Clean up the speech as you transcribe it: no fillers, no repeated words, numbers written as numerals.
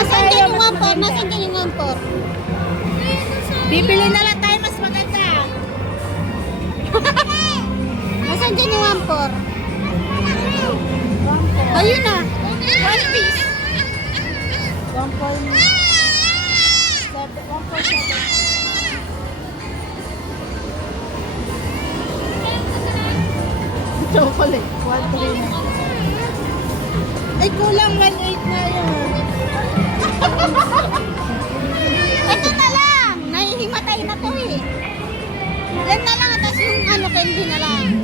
Nasaan tayo, dyan yung mas 1-4? maganda. Nasaan dyan yung 1-4? Bibili na lang tayo mas maganda. Nasaan dyan yung 1-4? Ayun na. 1 piece. 1.7. Chocolate. 1.3 na. Ay, kulang 1.8 na yun. Ito na lang. Nahihimatay na to eh. Yan na lang. Tapos yung ano, candy na lang.